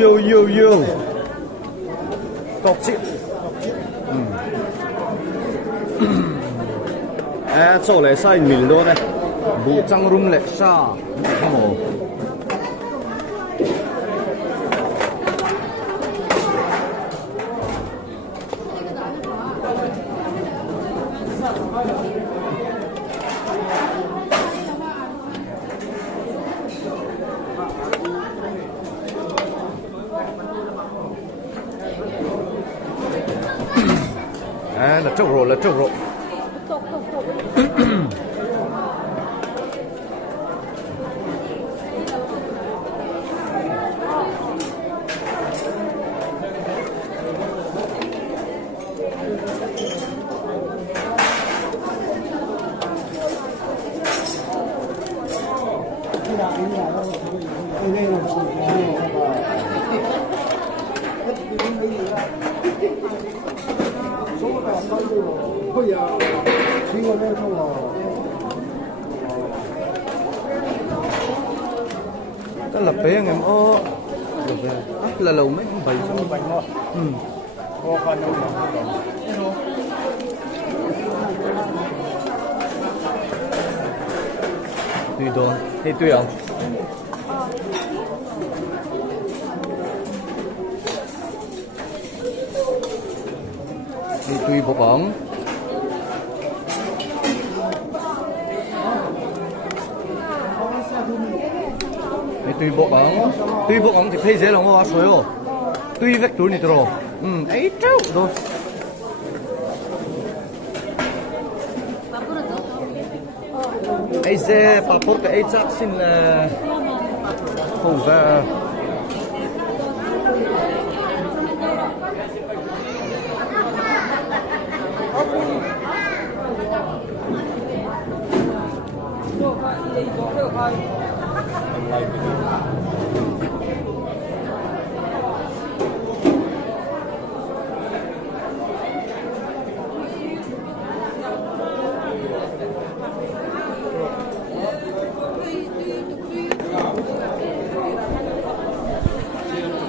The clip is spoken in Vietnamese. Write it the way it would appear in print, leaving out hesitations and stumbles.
Yo. Cọc chịu. Chỗ này sai mil đô đây. Bù trăng rum lệ xa. Không ổ. Là trâu rộ. Cái là bé em ô là lâu mấy bảy trăm bảy thôi. Tùy đồ, thì tùy không? Thì tùy bộ bóng. tùy bộ bóng thì phải dễ lòng 왔어요. tùy vết 돈이 들어. 에이 쭉 너. Ấy dễ passport cái ấy chắc xin là không ra. Like